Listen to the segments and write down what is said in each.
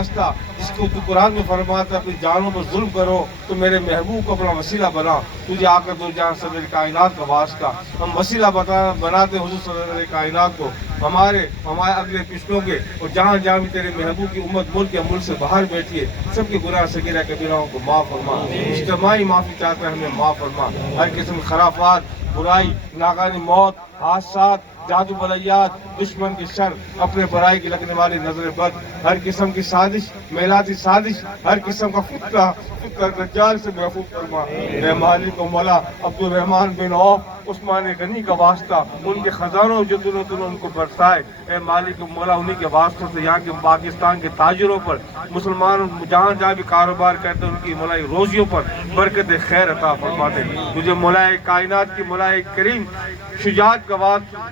واسطہ جس کو تو قرآن میں فرماتا ہے اپنی جانوں پر ظلم کرو تو میرے محبوب کو اپنا وسیلہ بنا، تجھے آ کر دو جہاں صدر کائنات کا واسطہ ہم وسیلہ بناتے حضور صدر کائنات کو، ہمارے اگلے پچھلوں کے، اور جہاں جہاں بھی تیرے محبوب کی امت ملک یا ملک سے باہر بیٹھی ہے سب کے گناہ صغیرہ کبیرہ کو معاف فرما، اجتماعی معافی چاہتا ہے ہمیں معاف فرما، ہر قسم کی خرافات، برائی، ناگہانی موت، حادثات، جادو بلیات، دشمن کی شر، اپنے برائی کی لگنے والی نظر بد، ہر قسم کی سازش، میلاتی سازش، ہر قسم کا فتنہ دجال سے محفوظ فرما، اے مالک و مولا عبد الرحمن بن عوف عثمان غنی کا واسطہ ان کے خزانوں جو تنوں ان کو برسائے، اے مالک و مولا انہی کے واسطوں سے یہاں کے پاکستان کے تاجروں پر، مسلمان جہاں جہاں بھی کاروبار کرتے ان کی مولا روزیوں پر برکت خیر عطا فرما دے، تجھے مولا کائنات کی مولا کریم شجاعت کا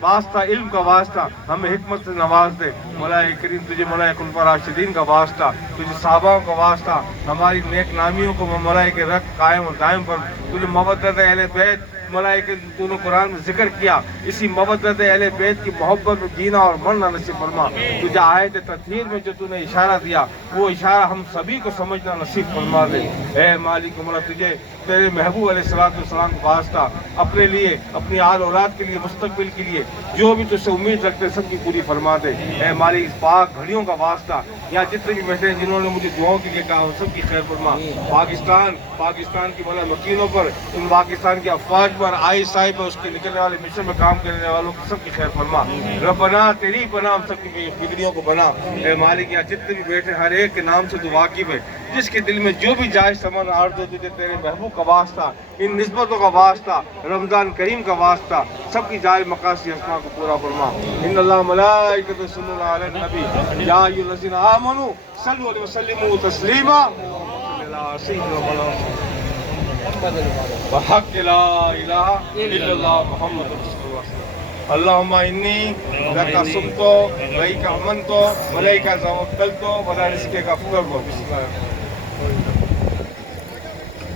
واسطہ، علم کا واسطہ ہمیں حکمت سے نواز دے، مولا کریم تجھے مولا خلفاء راشدین کا واسطہ، تجھے صحابہ کا واسطہ، ہماری نیک نامیوں کو مولا کے رکھ قائم و دائم پر، تجھے مودت اہل بیت مولا کہ تو نے قرآن میں ذکر کیا، اسی مودت اہل بیت کی محبت میں جینا اور مرنا نصیب فرما، تجھے آیت تطہیر میں جو تو نے اشارہ دیا وہ اشارہ ہم سبھی کو سمجھنا نصیب فرما دے، اے مالک مولا تجھے تیرے محبوب علیہ السلام کا واسطہ اپنے لیے، اپنی آل اولاد کے لیے، مستقبل کے لیے جو بھی تجھ سے امید رکھتے سب کی پوری فرما دے، اے مالک اس پاک گھڑیوں کا واسطہ یہاں جتنے بھی بیٹھے ہیں جنہوں نے مجھے دعاؤں کے لیے کہا وہ سب کی خیر فرما، پاکستان کی مولا مکینوں پر، ان پاکستان کے افواج پر، ISI پر، اس کے نکلنے والے مشن میں کام کرنے والوں کی سب کی خیر فرما، ربنا تیری پناہ ہم سب کی بگڑیوں کو بنا، اے مالک یہاں جتنے بھی بیٹھے ہر ایک کے نام سے تو واقف ہے، جس کے دل میں جو بھی جائز سمن آرزو تجھے تیرے محبوب کا واسطہ، ان نسبتوں کا واسطہ، رمضان کریم کا واسطہ سب کی جائز مقاصد اسماء کو پورا فرما، ان اللہ ملائکۃ یصلون علی النبی یا ایھا الذین آمنوا صلوا علیہ وسلموا تسلیما بحق لا الہ الا اللہ محمد رسول اللہ، اللہم انی لکا صمتو وعلیکا امنتو وعلیکا توکلتو وعلی رزقک افطرتو، بسم اللہ الرحمن الرحیم۔